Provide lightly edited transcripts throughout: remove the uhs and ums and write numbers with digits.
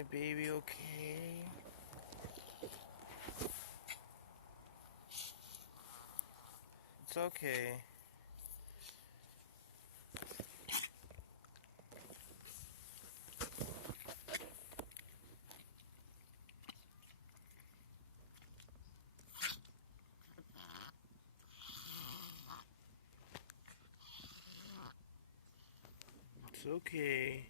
my baby okay? It's okay. It's okay.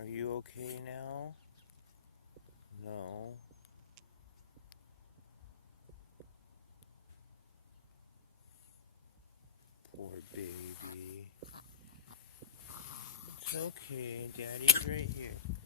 Are you okay now? No. Poor baby. It's okay. Daddy's right here.